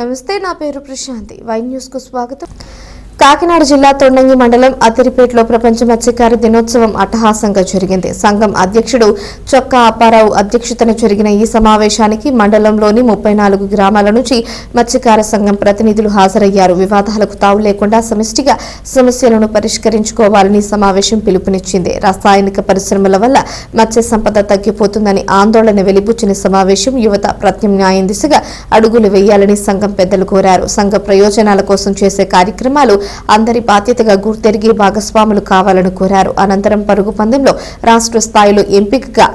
నమస్తే, నా పేరు ప్రశాంతి. వై న్యూస్ కు స్వాగతం. కాకినాడ జిల్లా తొండంగి మండలం అతిరిపేటలో ప్రపంచ మత్స్యకార దినోత్సవం అట్టహాసంగా జరిగింది. సంఘం అధ్యక్షుడు చొక్కా అప్పారావు అధ్యక్షతన జరిగిన ఈ సమావేశానికి మండలంలోని 34 గ్రామాల నుంచి మత్స్యకార సంఘం ప్రతినిధులు హాజరయ్యారు. వివాదాలకు తావు లేకుండా సమిష్టిగా సమస్యలను పరిష్కరించుకోవాలని సమావేశం పిలుపునిచ్చింది. రసాయనిక పరిశ్రమల వల్ల మత్స్య సంపద తగ్గిపోతుందని ఆందోళన వెలిబుచ్చిన సమావేశం యువత ప్రత్యామ్నాయం దిశగా అడుగులు వేయాలని సంఘం పెద్దలు కోరారు. సంఘ ప్రయోజనాల కోసం చేసే కార్యక్రమాలు అందరి బాధ్యతగా గుర్తెరిగి భాగస్వాములు కావాలని కోరారు. అనంతరం పరుగు పందెంలో రాష్ట్ర స్థాయిలో ఎంపికగా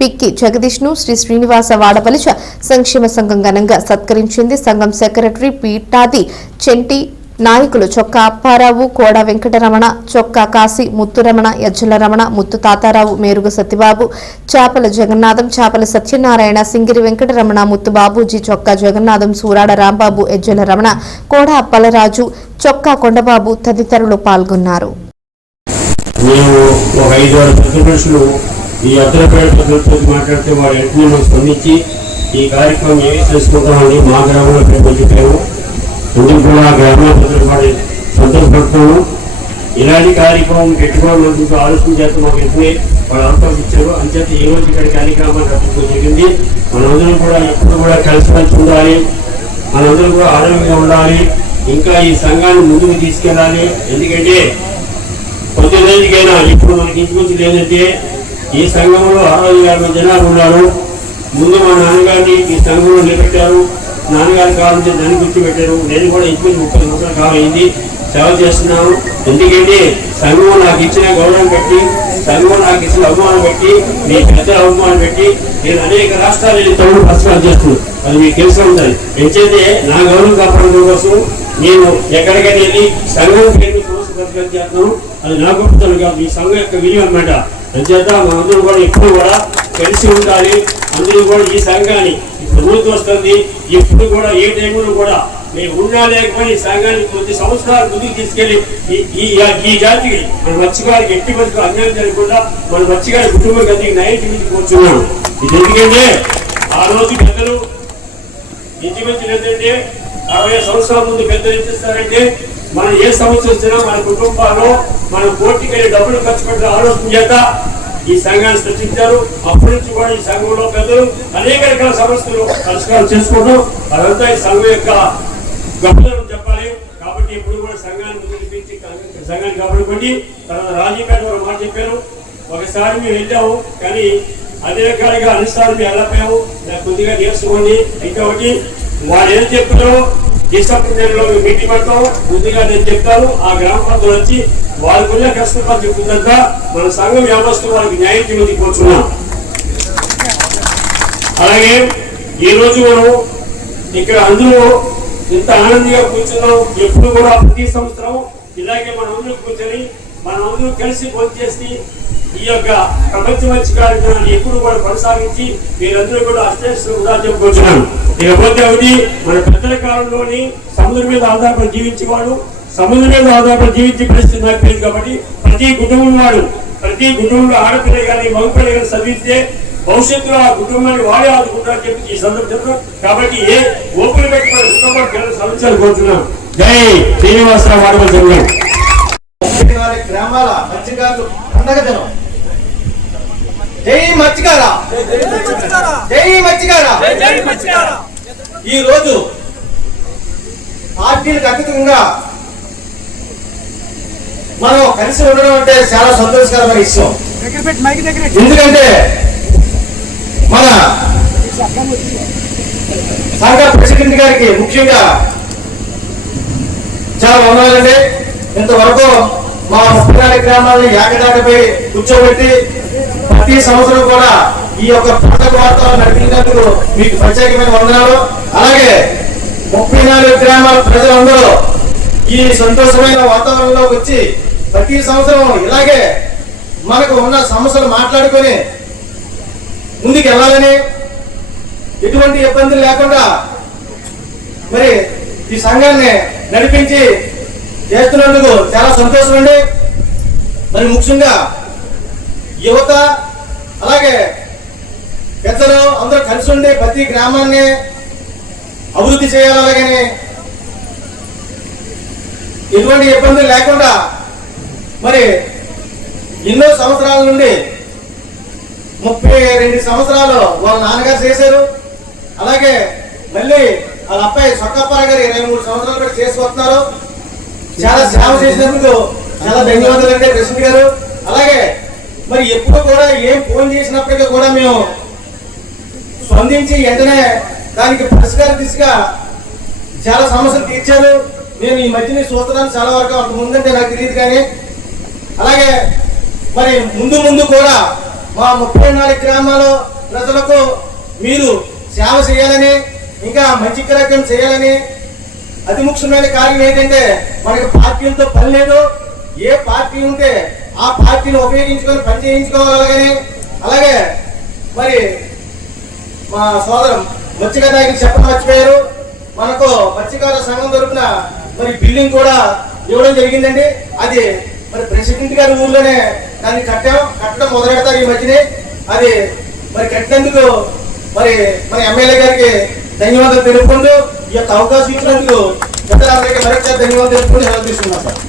పిక్కి జగదీష్ ను శ్రీ శ్రీనివాస వాడపలిచ సంక్షేమ సంఘం ఘనంగా సత్కరించింది. సంఘం సెక్రటరీ పీటాది చెంటి, నాయకులు చొక్కా అప్పారావు, కోడ వెంకటరమణ, చొక్కా కాశీ, ముత్తురమణ, యజ్జల రమణ, ముత్తు తాతారావు, మేరుగ సత్యబాబు, చాపల జగన్నాథం, చాపల సత్యనారాయణ, సింగిరి వెంకటరమణ, ముత్తు బాబూజీ, చొక్కా జగన్నాథం, సూరాడ రాంబాబు, యజ్జల రమణ, కోడ అప్పలరాజు, చొక్కా కొండబాబు తదితరులు పాల్గొన్నారు. ఈ కార్యక్రమం ఏమి చేసుకుంటామని మా గ్రామంలో చెప్పాము. ఎందుకు కూడా గ్రామాధిపతులు వాడి సంతోషపడుతున్నాము. ఇలాంటి కార్యక్రమం పెట్టుకోవాలని ఆలోచన చేస్తూ మాకు వెంటనే వాళ్ళు అవకాశం ఇచ్చారు. అంచేత ఈ రోజు ఇక్కడ కార్యక్రమాన్ని నడుపుకోవడం జరిగింది. మనందరం కూడా ఎప్పుడు కూడా కలిసిమెలిసి ఉండాలి, మనందరం కూడా ఆరోగ్యంగా ఉండాలి, ఇంకా ఈ సంఘాన్ని ముందుకు తీసుకెళ్ళాలి. ఎందుకంటే కొద్ది రోజుకైనా ఇప్పుడు మనకి ఇంచుమించి ఏంటంటే ఈ సంఘంలో 60,000 జనాలు ఉన్నారు. ముందు మా నాన్నగారిని ఈ సంఘంలో నిలబెట్టారు. నాన్నగారి కాలం నుంచి దాన్ని గుర్తుపెట్టారు. నేను కూడా ఇంచుమించి 30 సంవత్సరాల కాలం అయింది సేవ చేస్తున్నాను. ఎందుకంటే సంఘం నాకు ఇచ్చిన గౌరవం పెట్టి, సంఘం నాకు ఇచ్చిన అవమానం పెట్టి, మీ పెద్దల అవమానం పెట్టి నేను అనేక రాష్ట్రాలు తమ్ముడు పరిష్కారం చేస్తున్నాను. అది మీకు తెలిసి ఉండాలి. ఎంచైతే నా గౌరవం కాపాడడం కోసం నేను ఎక్కడికైనా వెళ్ళి సంఘం పేరు సమస్య పరిష్కారం చేస్తున్నాను. అది నా గొప్పతనం కాదు, ఈ సంఘం యొక్క విలువ అన్నమాట. అంచేత మా అందరూ కూడా ఎప్పుడు కూడా కలిసి ఉండాలి. అందరూ కూడా ఈ సంఘాన్ని ప్రభుత్వం వస్తుంది. ఎప్పుడు కూడా ఏ టైంలో కూడా మేము ఉన్నా లేకపోయి ఈ సంఘాన్ని కొద్ది సంవత్సరాలు ముందుకు తీసుకెళ్లి ఈ జాతికి మన మత్స్యకారికి ఎట్టి వరకు అన్యాయం జరగకుండా మన మత్స్యకారి కుటుంబం గతికి నైన్టీ నుంచి కూర్చున్నాం. ఇది ఎందుకంటే ఆ రోజు పెద్దలు ఇంచుమించు ఏంటంటే 60 సంవత్సరాల ముందు పెద్దలు ఇచ్చిస్తారంటే మనం ఏ సమస్య వచ్చినా మన కుటుంబాల్లో మనం కోర్టుకెళ్ళి డబ్బులు ఖర్చు పెట్టిన ఆలోచన చేత ఈ సంఘాన్ని సృష్టించారు. అప్పటి నుంచి కూడా ఈ సంఘంలో పెద్దలు అనేక రకాల సమస్యలు పరిష్కారం చేసుకోవడం అదంతా ఈ సంఘం యొక్క గొప్పతనం చెప్పాలి. కాబట్టి ఇప్పుడు కూడా సంఘాన్ని ముందుకు సంఘాన్ని కాపాడుకోండి. తర్వాత రాజీపేట ఒక మాట చెప్పాను. ఒకసారి మేము వెళ్ళాము, కానీ అదే రకాలుగా అన్నిసార్లు మేము వెళ్ళపోయాము. నాకు కొద్దిగా నేర్చుకోండి. ఇంకొకటి వాళ్ళు ఏం చెప్పారో డిసెంబర్ నెలలో మీటింగ్ పెడతాం. ముందుగా నేను చెప్తాను, ఆ గ్రామ పంచాయతీ వచ్చి వాళ్ళకున్న కష్టపడి చెప్తుందంట మన సంఘం వ్యవస్థ వాళ్ళకి న్యాయం చేయమని కోరుచున్నాం. అలాగే ఈ రోజు మనం ఇక్కడ అందరూ ఇంత ఆనందంగా కూర్చున్నాం. ఎప్పుడు కూడా ప్రతి సంవత్సరం ఇలాగే మనం అందరూ కూర్చొని మనం అందరూ కలిసి పనిచేసి ఈ యొక్క ప్రపంచ మత్స్య కార్యక్రమాన్ని ఎప్పుడు కూడా కొనసాగించి మీరందరూ కూడా అష్టేశ్వర ఉదా చెప్పుకోవచ్చున్నాను. ఇకపోతే ఒకటి మన పెద్దల కాలంలోని సముద్రం మీద ఆధారపడి జీవించేవాడు, సముద్రం మీద ఆధారపడి జీవించే పరిస్థితి నాకు లేదు. కాబట్టి ప్రతి కుటుంబం వాడు, ప్రతి కుటుంబంలో ఆడపిల్ల కానీ మగపిల్ల కానీ చదివిస్తే భవిష్యత్తులో ఆ కుటుంబాన్ని వాడే ఆదుకుంటారని చెప్పి ఈ సందర్భంలో కాబట్టి ఏ ఓపెన్ పెట్టి మన కుటుంబాన్ని సమస్యలు కోరుతున్నాం. జై శ్రీనివాసరావు వాడవల్ సంఘం. గ్రామాల మత్స్యకారులు పండగ దినం. జై మత్స్యకార, జై మత్స్యకార. ఈ రోజు పార్టీలకు అతీతంగా మనం కలిసి ఉండడం అంటే చాలా సంతోషకరమైన విషయం. ఎందుకంటే మన సంఘ ప్రెసిడెంట్ గారికి ముఖ్యంగా చాలా వందనాలండి. ఇంతవరకు మా 34 గ్రామాలని ఏకదాటిపై కూర్చోబెట్టి ప్రతి సంవత్సరం కూడా ఈ యొక్క పండుగ వాతావరణం నడిపినందుకు మీకు ప్రత్యేకమైన వందనాలు. అలాగే 34 గ్రామాల ప్రజలందరూ ఈ సంతోషమైన వాతావరణంలో వచ్చి ప్రతి సంవత్సరం ఇలాగే మనకు ఉన్న సమస్యలు మాట్లాడుకొని ముందుకు వెళ్ళాలని, ఎటువంటి ఇబ్బందులు లేకుండా మరి ఈ సంఘాన్ని నడిపించి చేస్తున్నందుకు చాలా సంతోషం అండి. మరి ముఖ్యంగా యువత అలాగే పెద్దలు అందరూ కలిసి ఉండి ప్రతి గ్రామాన్ని అభివృద్ధి చేయాలి. అలాగని ఎటువంటి ఇబ్బందులు లేకుండా మరి ఎన్నో సంవత్సరాల నుండి 32 సంవత్సరాలు వాళ్ళ నాన్నగారు చేశారు. అలాగే మళ్ళీ వాళ్ళ అబ్బాయి సొక్కప్పారావు గారు 23 సంవత్సరాలు కూడా చేసుకొస్తున్నారు. చాలా సేవ చేసినందుకు చాలా ధన్యవాదాలు అండి ప్రెసిడెంట్ గారు. అలాగే మరి ఎప్పుడు కూడా ఏం ఫోన్ చేసినప్పటికీ కూడా మేము స్పందించి వెంటనే దానికి పరిష్కార దిశగా చాలా సమస్యలు తీర్చారు. నేను ఈ మధ్యని చూస్తున్నాను చాలా వరకు, అంత ముందంటే నాకు తెలియదు కానీ. అలాగే మరి ముందు కూడా మా 34 గ్రామాల ప్రజలకు మీరు సేవ చేయాలని, ఇంకా మంచి కార్యక్రమం చేయాలని. అతి ముఖ్యమైన కార్యం ఏంటంటే మనకి పార్టీలతో పని లేదు. ఏ పార్టీ ఉంటే ఆ పార్టీని ఉపయోగించుకొని పని చేయించుకోవాలి. అలాగే మరి మా సోదరం మత్స్యకార నాయకులు చెప్పడం మర్చిపోయారు. మనకు మత్స్యకార సంఘం తరపున మరి బిల్డింగ్ కూడా ఇవ్వడం జరిగిందండి. అది మరి ప్రెసిడెంట్ గారి ఊర్లోనే దాన్ని కట్టడం మొదలెడతారు ఈ మధ్యనే. అది మరి కట్టినందుకు మరి మన ఎమ్మెల్యే గారికి ధన్యవాదాలు తెలుపుకుంటూ ఈ యొక్క అవకాశం ఇచ్చినందుకు పెద్దలందరికీ మరొకసారి ధన్యవాదాలు తెలుపుకుంటూ సెలవు తీసుకున్నాం సార్.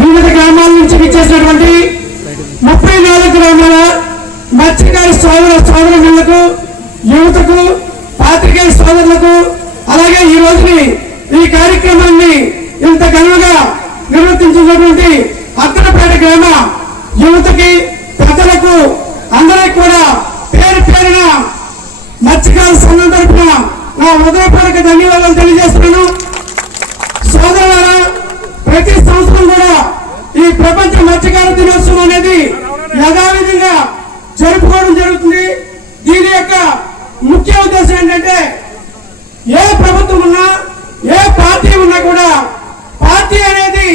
వివిధ గ్రామాల నుంచి విచ్చేసినటువంటి 34 గ్రామాల మత్స్యకార సోదరులకు, యువతకు, పాత్రికేయ సోదరులకు, అలాగే ఈ రోజుని ఈ కార్యక్రమాన్ని ఇంత ఘనంగా నిర్వర్తించినటువంటి అత్తనపేట గ్రామ యువతకి, పెద్దలకు అందరికీ కూడా పేరు పేరున మత్స్యకార సంఘం తరఫున నా హృదయపూర్వక ధన్యవాదాలు తెలియజేస్తున్నాను. సోదరులారా, ప్రతి సంవత్సరం కూడా ఈ ప్రపంచ మత్స్యకార దినోత్సవం అనేది యథావిధిగా జరుపుకోవడం జరుగుతుంది. దీని యొక్క ముఖ్య ఉద్దేశం ఏంటంటే ఏ ప్రభుత్వం ఉన్నా, ఏ పార్టీ ఉన్నా కూడా పార్టీ అనేది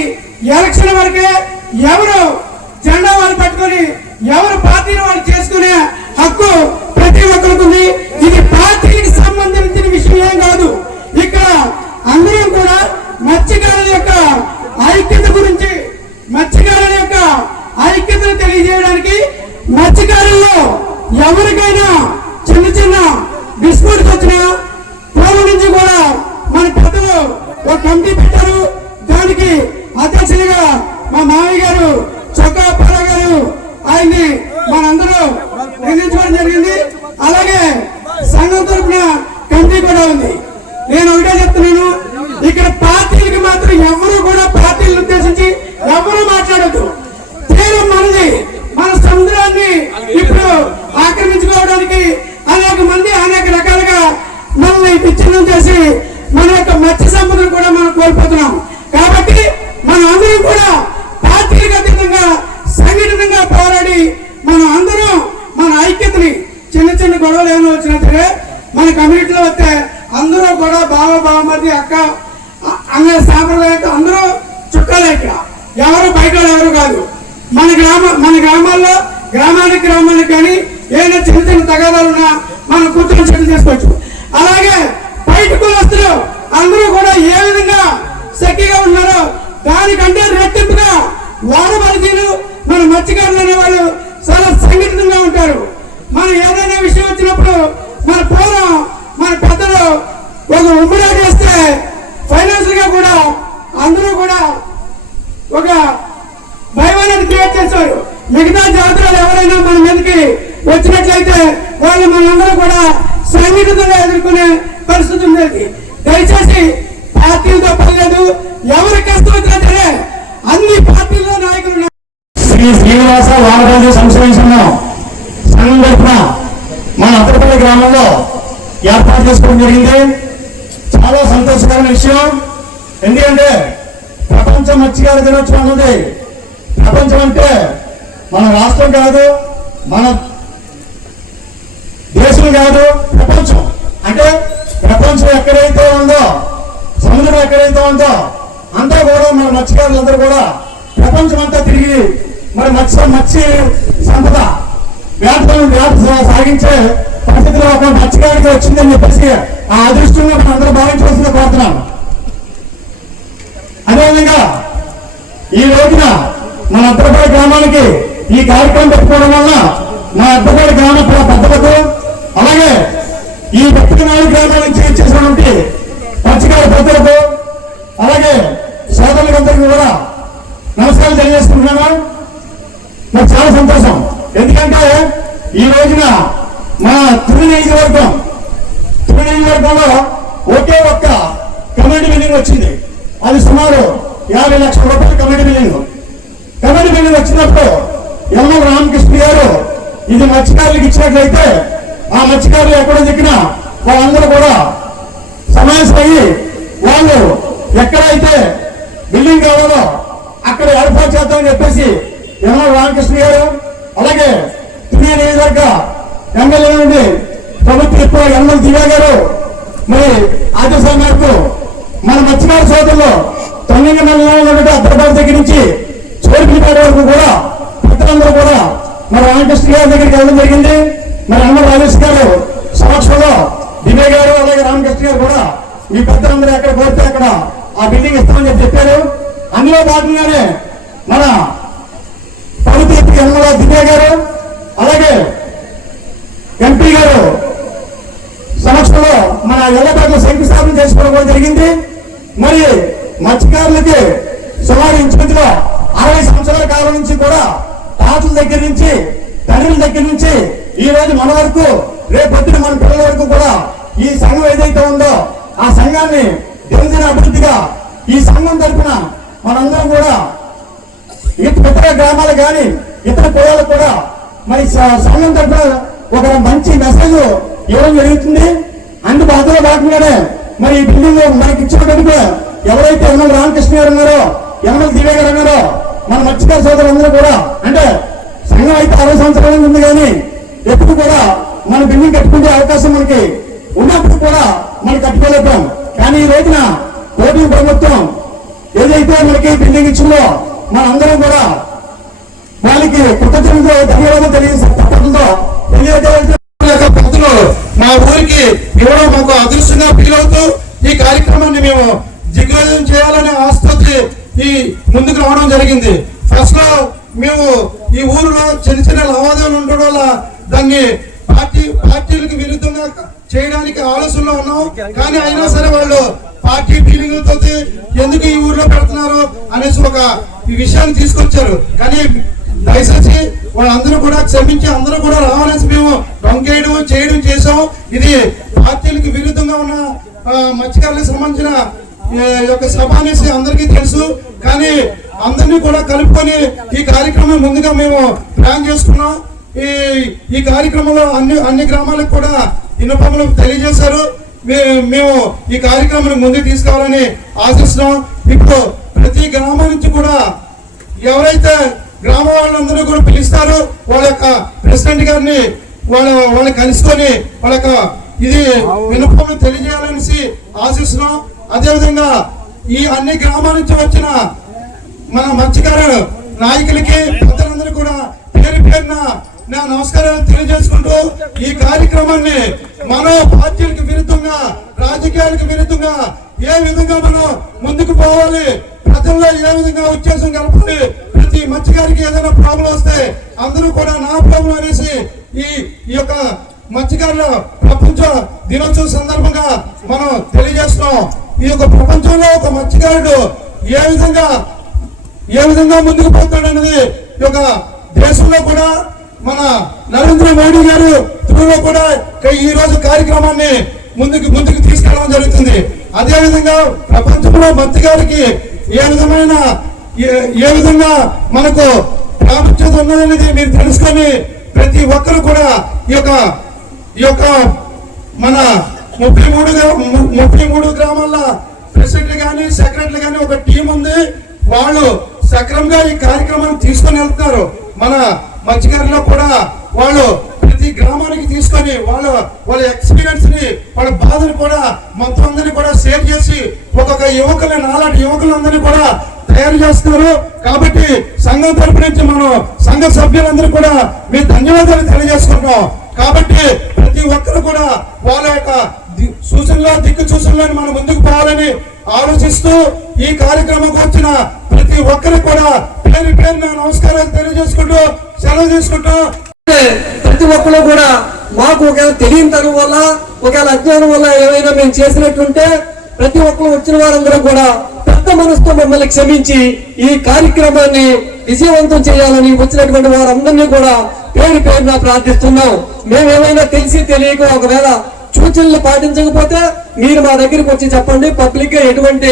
ఎలక్షన్ వరకే, ఎవరు జెండా వాళ్ళు పట్టుకొని ఎవరు పార్టీని వాళ్ళు చేసుకునే హక్కు ప్రతి ఒక్కరికి ఉంది. ఇది పార్టీకి సంబంధించిన విషయం ఏం కాదు. ఇక్కడ అందరం కూడా మత్స్యకారుల యొక్క ఐక్యత గురించి, మత్స్యకారుల యొక్క ఐక్యతను తెలియజేయడానికి మత్స్యకారుల్లో ఎవరికైనా చిన్న చిన్న డిస్ప్యూట్స్ వచ్చినా పూర్వం నుంచి కూడా మన పెద్దలు ఒక కమిటీ పెట్టారు. దానికి అధ్యక్షులుగా మా మామయ్య గారు చొక్కా అప్పారావు గారు ఆయన్ని మనందరూ నిర్ణయించడం జరిగింది. అలాగే సంఘం తరఫున కమిటీ కూడా ఉంది. నేను ఒకటే చెప్తున్నాను, ఇక్కడ పార్టీలకి మాత్రం ఎవరు కూడా పార్టీలను ఉద్దేశించి ఎవరు మాట్లాడద్దు. తీరం మనది. మన సముద్రాన్ని ఇప్పుడు ఆక్రమించుకోవడానికి అనేక మంది అనేక రకాలుగా మనల్ని విచ్ఛిన్నం చేసి మన యొక్క మత్స్య సంపదను కూడా మనం కోల్పోతున్నాం. కాబట్టి మనం అందరం కూడా పార్టీలకు అతీతంగా సంఘటితంగా పోరాడి మనం అందరం మన ఐక్యతని, చిన్న చిన్న గొడవలు ఏమైనా వచ్చినా సరే మన కమ్యూనిటీలో వస్తే అందరూ కూడా బావమరిది, అక్క, అన్న సాంప్రదాయంతో అందరూ చుట్టాలే. ఇక్కడ ఎవరు బయట ఎవరు కాదు. మన గ్రామాల్లో గ్రామానికి కానీ ఏదైనా చిన్న చిన్న తగాదాలున్నా మనం కూర్చొని చర్చ చేసుకోవచ్చు. అలాగే బయట కులస్తులు అందరూ కూడా ఏ విధంగా సఖిగా ఉన్నారో దానికంటే రెట్టింపుగా వాడబలిదీలు మన మత్స్యకారులు అనేవాళ్ళు చాలా సంఘటితంగా ఉంటారు. మనం ఏదైనా విషయం వచ్చినప్పుడు మన పూర్వం మన పెద్దలు ఒక ఉమ్మడి చేస్తే ఫైనాన్షియల్ గా కూడా అందరూ కూడా ఒక భయవాన్ని క్రియేట్ చేశారు. మిగతా జాతరలు ఎవరైనా మన మీదకి వచ్చినట్లయితే వాళ్ళు మనందరూ కూడా సంఘటితంగా ఎదుర్కొనే పరిస్థితి ఉండేది. దయచేసి పార్టీలతో పనిలేదు. ఎవరి కష్టం వచ్చినా సరే అన్ని పార్టీల్లో నాయకులు శ్రీ శ్రీనివాస వానరాజు సంక్షేమ సంఘం తరఫున మన అత్తపల్లి గ్రామంలో ఏర్పాటు చేసుకోవడం జరిగింది. చాలా సంతోషకరమైన విషయం. ఎందుకంటే ప్రపంచ మత్స్యకార దినోత్సవం అన్నది ప్రపంచం అంటే మన రాష్ట్రం కాదు, మన దేశం కాదు, ప్రపంచం. అంటే ప్రపంచం ఎక్కడైతే ఉందో, సముద్రం ఎక్కడైతే ఉందో అంతా కూడా మన మత్స్యకారులందరూ కూడా ప్రపంచం అంతా తిరిగి మరి మత్స్య సంపద వ్యాపారం సాగించే పరిస్థితిలో ఒక మత్స్యకారికి వచ్చిందని చెప్పేసి ఆ అదృష్టంగా మనం అందరూ భావించవలసిందిగా కోరుతున్నాను. అదేవిధంగా ఈ రోజున మన అద్దపల్లి గ్రామానికి ఈ కార్యక్రమం పెట్టుకోవడం వల్ల మన అద్దపల్లి గ్రామ పెద్దలకు, అలాగే ఈ 34 గ్రామాల నుంచి ఇచ్చేసినటువంటి మత్స్యకార భద్రతకు అలాగే సోదరులందరికీ కూడా నమస్కారం తెలియజేసుకుంటున్నాను. నాకు చాలా సంతోషం. ఎందుకంటే ఈ రోజున మన తుని నియోజకవర్గంలో ఒకే ఒక్క కమిటీ బిల్డింగ్ వచ్చింది. అది సుమారు 50 లక్షల రూపాయల కమిటీ బిల్డింగ్ వచ్చినప్పుడు యనమల రామకృష్ణ గారు ఇది మత్స్యకారులకు ఇచ్చినట్లయితే ఆ మత్స్యకారులు ఎక్కడ దిక్కినా వాళ్ళందరూ కూడా సమావేశమయ్యి వాళ్ళు ఎక్కడైతే బిల్డింగ్ కావాలో అక్కడ ఏర్పాటు చేద్దామని చెప్పేసి యనమల రామకృష్ణ గారు అలాగే తుని నియోజకవర్గ ఎమ్మెల్యే నుండి ప్రభుత్వ యనమల దివ్య గారు మరి ఆదేశాల మేరకు మన మత్స్యకార సోదరులు తొమ్మిది మండలంలో అద్దరపాడు దగ్గర నుంచి చోరుపల్లిపేట వరకు కూడా పెద్దలందరూ కూడా మరి రామకృష్ణ గారి దగ్గరికి వెళ్ళడం జరిగింది. మరి అమ్మ రాజేష్ గారు సమక్షంలో దివ్య గారు అలాగే రామకృష్ణ గారు కూడా మీ పెద్దలందరూ ఎక్కడ కోరితే అక్కడ ఆ బిల్డింగ్ ఇస్తామని చెప్పారు. అందులో భాగంగానే మన ప్రభుత్వ యనమల దివ్య గారు అలాగే ఎంపీ గారు సమక్షంలో మన ఎల్లపేటలో శంకుస్థాపన చేసుకోవడం కూడా జరిగింది. మరి మత్స్యకారులకి సుమారు ఇంచుమించులో 60 సంవత్సరాల కాలం నుంచి కూడా తాతల దగ్గర నుంచి తండ్రుల దగ్గర నుంచి ఈ రోజు మన వరకు రేపొద్దున మన పిల్లల వరకు కూడా ఈ సంఘం ఏదైతే ఉందో ఆ సంఘాన్ని దినదిన అభివృద్ధిగా ఈ సంఘం తరఫున మనందరం కూడా ఇతర గ్రామాలు కానీ ఇతర కులాలకు కూడా మరి సంఘం తరఫున ఒక మంచి మెసేజ్ ఇవ్వడం జరుగుతుంది. అందులో భాగంగానే మరి ఈ బిల్డింగ్ మనకి ఇచ్చినటువంటి ఎవరైతే యనమల రామకృష్ణ గారు ఉన్నారో యనమల దివ్య గారు ఉన్నారో మన మత్స్యకార సోదరులందరూ కూడా అంటే సంఘం అయితే 60 సంవత్సరాల ఉంది కానీ ఎప్పుడు కూడా మన బిల్డింగ్ కట్టుకునే అవకాశం మనకి ఉన్నప్పుడు కూడా మనం కట్టుకోలేకపోయాం. కానీ ఈ రోజున కోటి ప్రభుత్వం ఏదైతే మనకి బిల్డింగ్ ఇచ్చిందో మనందరం కూడా వాళ్ళకి కృతజ్ఞతలతో ధన్యవాదాలు తెలియజేయాలి. భక్తులు మా ఊరికి ఇవ్వడం మాకు అదృష్టంగా ఫీల్ అవుతూ ఈ కార్యక్రమాన్ని మేము దిగ్విజయం చేయాలనే ఆసక్తి ఈ ముందుకు రావడం జరిగింది. ఫస్ట్ లో మేము ఈ ఊరిలో చిన్న చిన్న లావాదేవీలు ఉండడం వల్ల దాన్ని పార్టీలకు విరుద్ధంగా చేయడానికి ఆలోచనలో ఉన్నాం. కానీ అయినా సరే వాళ్ళు పార్టీ ఫీలింగ్లతో ఎందుకు ఈ ఊర్లో పెడుతున్నారు అనేసి ఒక ఈ విషయాన్ని తీసుకొచ్చారు. కానీ దయచేసి వాళ్ళందరూ కూడా క్షమించి అందరూ కూడా రావాలని మేము డొంకేయడం చేయడం చేసాం. ఇది పార్టీలకు విరుద్ధంగా ఉన్న మత్స్యకారులకు సంబంధించిన యొక్క సభ అనేసి అందరికీ తెలుసు. కానీ అందరినీ కూడా కలుపుకొని ఈ కార్యక్రమం ముందుగా మేము ప్లాన్ చేసుకున్నాం. ఈ కార్యక్రమంలో అన్ని గ్రామాలకు కూడా విన్నపములు తెలియజేశారు. మేము ఈ కార్యక్రమాన్ని ముందుకు తీసుకోవాలని ఆశిస్తున్నాం. ఇప్పుడు ప్రతి గ్రామం నుంచి కూడా ఎవరైతే గ్రామ వాళ్ళందరూ కూడా పిలుస్తారు వాళ్ళ యొక్క ప్రెసిడెంట్ గారిని వాళ్ళని కలుసుకొని వాళ్ళ యొక్క ఇది విన్నపములు తెలియజేయాలనేసి ఆశిస్తున్నాం. అదేవిధంగా ఈ అన్ని గ్రామాల నుంచి వచ్చిన మన మత్స్యకార నాయకులకి పెద్దలందరూ కూడా పేరు పేరున నా నమస్కారాలు తెలియజేసుకుంటూ ఈ కార్యక్రమాన్ని మనం పార్టీలకు విరుద్ధంగా రాజకీయాలకు విరుద్ధంగా ఏ విధంగా మనం ముందుకు పోవాలి, ప్రజల్లో ఏ విధంగా ఉద్దేశం కలపాలి, ప్రతి మత్స్యకారికి ఏదైనా ప్రాబ్లం వస్తే అందరూ కూడా నా ప్రాబ్లం అనేసి ఈ యొక్క మత్స్యకారుల ప్రపంచ దినోత్సవం సందర్భంగా మనం తెలియజేస్తున్నాం. ఈ యొక్క ప్రపంచంలో ఒక మత్స్యకారుడు ఏ విధంగా ముందుకు పోతాడు అనేది ఈ యొక్క దేశంలో కూడా మన నరేంద్ర మోడీ గారు త్వరలో కూడా ఈ రోజు కార్యక్రమాన్ని ముందుకు తీసుకెళ్ళడం జరుగుతుంది. అదే విధంగా ప్రపంచంలో మత్స్యకారికి ఏ విధంగా మనకు ప్రాముఖ్యత ఉన్నదనేది మీరు తెలుసుకొని ప్రతి ఒక్కరు కూడా ఈ యొక్క మన 33 గ్రామాల ప్రెసిడెంట్లు కానీ సెక్రటరీలు కానీ ఒక టీం ఉంది. వాళ్ళు సక్రమంగా ఈ కార్యక్రమాన్ని తీసుకొని వెళ్తున్నారు. మన మత్స్యకారులో కూడా వాళ్ళు ప్రతి గ్రామానికి తీసుకొని వాళ్ళ ఎక్స్పీరియన్స్ ని వాళ్ళ బాధను కూడా మొత్తం అందరినీ కూడా షేర్ చేసి ఒక్కొక్క యువకులని నాలాంటి యువకులందరినీ కూడా తయారు చేస్తున్నారు. కాబట్టి సంఘం తరపు నుంచి మనం సంఘ సభ్యులందరూ కూడా మీ ధన్యవాదాలు తెలియజేసుకుంటున్నాం. కాబట్టి ప్రతి ఒక్కరు కూడా వాళ్ళ యొక్క దిక్కు సూచనలను మనం ముందుకు పోవాలని ఆలోచిస్తూ ఈ కార్యక్రమం వచ్చిన ప్రతి ఒక్కరికి కూడా పేరున నమస్కారాలు తెలియజేసుకుంటూ సెలవు తీసుకుంటూ ప్రతి ఒక్కరు కూడా మాకు ఒకవేళ తెలియని తనం వల్ల ఒకవేళ అజ్ఞానం వల్ల ఏమైనా మేము చేసినట్లుంటే ప్రతి ఒక్కరు వచ్చిన వారందరూ కూడా పెద్ద మనసుతో మమ్మల్ని క్షమించి ఈ కార్యక్రమాన్ని విజయవంతం చేయాలని వచ్చినటువంటి వారందరినీ కూడా పేరు పేరున ప్రార్థిస్తున్నాం. మేమేమైనా తెలిసి తెలియక ఒకవేళ సూచనలు పాటించకపోతే మీరు మా దగ్గరికి వచ్చి చెప్పండి. పబ్లిక్ గా ఎటువంటి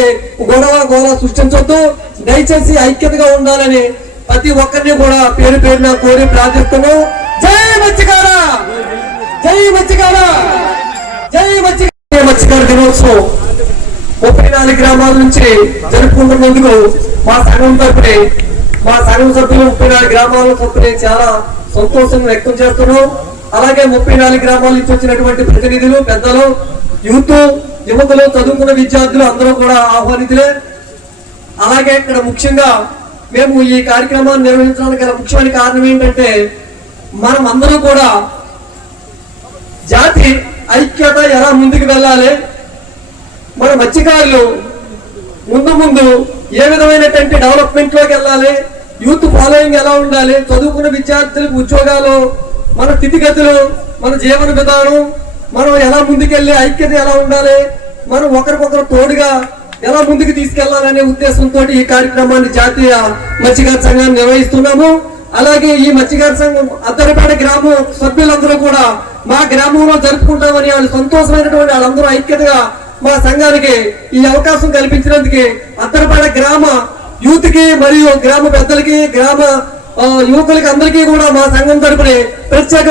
గొడవ సృష్టించొద్దు. దయచేసి ఐక్యతగా ఉండాలని ప్రతి ఒక్కరిని కూడా పేరు పేరున కోరి ప్రార్థిస్తున్నాం. జై మత్స్యకార, జై మత్స్యకార, జై మత్స్యకార. మత్స్యకార దినోత్సవం 34 గ్రామాల నుంచి జరుపుకుంటున్నందుకు మా సంఘం తరపున మా సంఘం సభ్యులు 34 గ్రామాల తరపున చాలా సంతోషం వ్యక్తం చేస్తున్నాం. అలాగే 34 గ్రామాల నుంచి వచ్చినటువంటి ప్రతినిధులు, పెద్దలు, యూత్, యువకులు, చదువుకున్న విద్యార్థులు అందరూ కూడా ఆహ్వానితులే. అలాగే ఇక్కడ ముఖ్యంగా మేము ఈ కార్యక్రమాన్ని నిర్వహించడానికి గల ముఖ్యమైన కారణం ఏంటంటే మనం అందరూ కూడా జాతి ఐక్యత ఎలా ముందుకు వెళ్ళాలి, మన మత్స్యకారులు ముందు ఏ విధమైనటువంటి డెవలప్మెంట్ లోకి వెళ్ళాలి, యూత్ ఫాలోయింగ్ ఎలా ఉండాలి, చదువుకున్న విద్యార్థులకు ఉద్యోగాలు, మన స్థితిగతులు, మన జీవన విధానం, మనం ఎలా ముందుకెళ్ళి ఐక్యత ఎలా ఉండాలి, మనం ఒకరికొకరు తోడుగా ఎలా ముందుకు తీసుకెళ్లాలనే ఉద్దేశంతో ఈ కార్యక్రమాన్ని జాతీయ మత్స్యకార సంఘాన్ని నిర్వహిస్తున్నాము. అలాగే ఈ మత్స్యకార సంఘం అద్దరిపేట గ్రామం సభ్యులందరూ కూడా మా గ్రామంలో జరుపుకుంటామని వాళ్ళు సంతోషమైనటువంటి వాళ్ళందరూ ఐక్యతగా మా సంఘానికి ఈ అవకాశం కల్పించినందుకు అద్దరిపేట గ్రామ యూత్ కి మరియు గ్రామ పెద్దలకి, గ్రామ యువకులకి అందరికీ కూడా మా సంఘం తరపున ప్రత్యేక